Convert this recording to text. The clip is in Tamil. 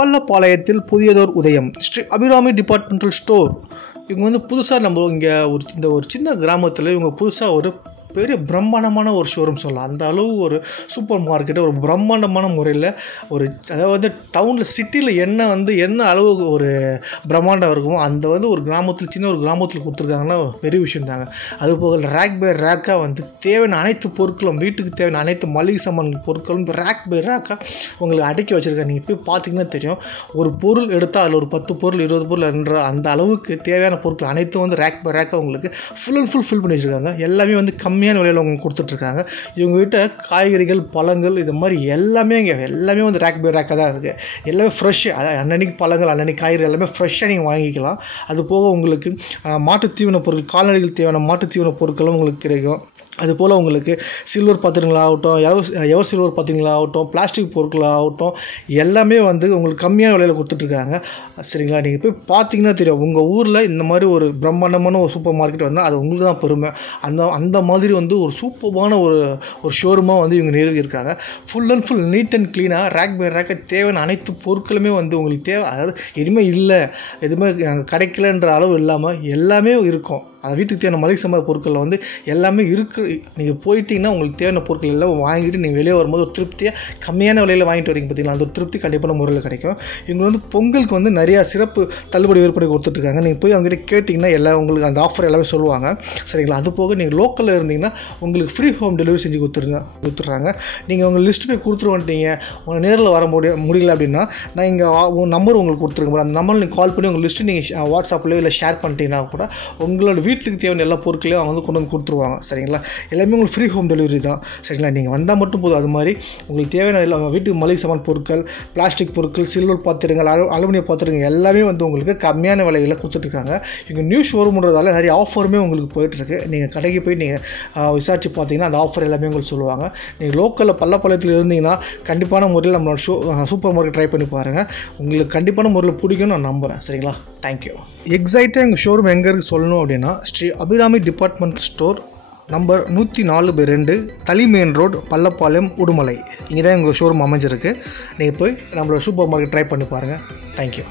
பள்ளப்பாளையத்தில் புதியதோர் உதயம் ஸ்ரீ அபிராமி டிபார்ட்மெண்டல் ஸ்டோர். இவங்க வந்து புதுசாக நம்ம இங்கே ஒரு சின்ன கிராமத்தில் இவங்க புதுசாக ஒரு பெரிய பிரம்மாண்டமான ஒரு ஷோரூம் சொல்லலாம். அந்த அளவு ஒரு சூப்பர் மார்க்கெட்டு ஒரு பிரம்மாண்டமான முறையில் அதாவது டவுனில் சிட்டியில் என்ன அளவு ஒரு பிரம்மாண்டம் இருக்குமோ அந்த ஒரு கிராமத்தில் சின்ன ஒரு கிராமத்தில் கொடுத்துருக்காங்கன்னா பெரிய விஷயம் தாங்க. அதுபோக ரேக் பை ரேக்காக தேவையான அனைத்து பொருட்களும் வீட்டுக்கு தேவையான அனைத்து மளிகை சாமான் பொருட்களும் ரேக் பை ரேக்காக உங்களுக்கு அடக்கி வச்சுருக்காங்க. நீங்கள் போய் பார்த்தீங்கன்னா தெரியும், ஒரு பொருள் எடுத்தால் அதில் ஒரு 10 பொருள் 20 பொருள் என்ற அந்த அளவுக்கு தேவையான பொருட்கள் அனைத்தும் ரேக் பை ரேக்காக உங்களுக்கு ஃபுல் அண்ட் ஃபுல் ஃபில் பண்ணி வச்சுருக்காங்க. எல்லாமே கம்மியான விலையில் உங்களுக்கு கொடுத்துட்ருக்காங்க. இவங்க கிட்ட காய்கறிகள் பழங்கள் இது மாதிரி எல்லாமே ரேக் பை ரேக்காக தான் இருக்குது. எல்லாமே ஃப்ரெஷ்ஷு, அதாவது அன்னன்னைக்கு பழங்கள் அன்னன்னைக்கு காய்கறி எல்லாமே ஃப்ரெஷ்ஷாக நீங்கள் வாங்கிக்கலாம். அது போக உங்களுக்கு மாட்டுத் தீவன பொருட்கள் கால்நடைகள் தேவையான மாட்டுத் தீவன பொருட்களும் உங்களுக்கு கிடைக்கும். அதுபோல் உங்களுக்கு சில்வர் பாத்திரங்களாகட்டும் எவர் சில்வர் பாத்திரங்களாகட்டும் பிளாஸ்டிக் பொருட்களாகட்டும் எல்லாமே உங்களுக்கு கம்மியான விலையில் கொடுத்துட்ருக்காங்க. சரிங்களா? நீங்கள் போய் பார்த்தீங்கன்னா தெரியும், உங்கள் ஊரில் இந்த மாதிரி ஒரு பிரம்மாண்டமான ஒரு சூப்பர் மார்க்கெட் வந்தால் அது உங்களுக்கு தான் பெருமை. அந்த மாதிரி ஒரு சூப்பரான ஒரு ஷோரூமாக இவங்க நிறுவியிருக்காங்க. Full and full neat and க்ளீனாக ரேக் பை ரேக்காக தேவையான அனைத்து பொருட்களுமே உங்களுக்கு தேவை, அதாவது எதுவுமே இல்லை எதுவுமே கிடைக்கலன்ற அளவு இல்லாமல் எல்லாமே இருக்கும். அது வீட்டுக்கு தேவையான மளிகை சாமான் பொருட்களில் எல்லாமே இருக்குது. நீங்கள் போயிட்டீங்கன்னா உங்களுக்கு தேவையான பொருட்கள் எல்லாம் வாங்கிட்டு நீங்கள் வெளியே வரும்போது ஒரு திருப்தியாக கம்மியான விலையில் வாங்கிட்டு வரீங்க பார்த்தீங்களா, அந்த ஒரு திருப்தி கண்டிப்பான முறையில் கிடைக்கும். இவங்க பொங்கலுக்கு நிறையா சிறப்பு தள்ளுபடி ஏற்படி கொடுத்துட்ருக்காங்க. நீங்கள் போய் அவங்ககிட்ட கேட்டிங்கன்னா எல்லாம் உங்களுக்கு அந்த ஆஃபர் எல்லாமே சொல்லுவாங்க. சரிங்களா? அது போக நீங்கள் லோக்கலில் இருந்தீங்கன்னா உங்களுக்கு ஃப்ரீ ஹோம் டெலிவரி செஞ்சு கொடுத்துட்றாங்க. நீங்கள் உங்கள் லிஸ்ட்டு போய் கொடுத்துட்டு வந்துட்டீங்க, உங்கள் நேரில் வர முடியல அப்படின்னா நான் இங்கே நம்பர் உங்களுக்கு கொடுத்துருக்கேன். அந்த நம்பரில் நீங்கள் கால் பண்ணி உங்கள் லிஸ்ட்டு நீங்கள் வாட்ஸ்அப்லேயோ இல்லை ஷேர் பண்ணிட்டீங்கன்னா கூட உங்களோட வீட்டுக்கு தேவையான எல்லா பொருட்களையும் அவங்க கொண்டு கொடுத்துருவாங்க. சரிங்களா? எல்லாமே உங்களுக்கு ஃப்ரீ ஹோம் டெலிவரி தான். சரிங்களா? நீங்கள் வந்தால் மட்டும் போதும். அது மாதிரி உங்களுக்கு தேவையான எல்லா வீட்டுக்கு மளிகை சாமான் பொருட்கள் பிளாஸ்டிக் பொருட்கள் சில்வர் பாத்திரங்கள் அலுமினிய பாத்திரங்கள் எல்லாமே உங்களுக்கு கம்மியான விலையில் கொடுத்துட்ருக்காங்க. இங்கே நியூ ஷோரூம்ன்றதால நிறைய ஆஃபருமே உங்களுக்கு போயிட்டுருக்கு. நீங்கள் கடைக்கு போய் நீங்கள் விசாரித்து பார்த்தீங்கன்னா அந்த ஆஃபர் எல்லாமே உங்களுக்கு சொல்லுவாங்க. நீங்கள் லோக்கலில் பள்ளப்பாளையத்தில் இருந்தீங்கன்னா கண்டிப்பான முறையில் நம்மளோட சூப்பர் மார்க்கெட் ட்ரை பண்ணி பாருங்கள். உங்களுக்கு கண்டிப்பான முறையில் பிடிக்கும்னு நான் நம்புகிறேன். சரிங்களா? தேங்க்யூ. எக்ஸைட்டாக எங்கள் ஷோரூம் எங்கே இருக்குது சொல்லணும் அப்படின்னா Shri Abirami departmental store number 104/2 Thali main road Pallapalayam Udumalai. இங்கே தான் எங்கள் ஷோரூம் அமைஞ்சிருக்கு. நீங்கள் போய் நம்மளோட சூப்பர் மார்க்கெட் ட்ரை பண்ணி பாருங்கள். தேங்க்யூ.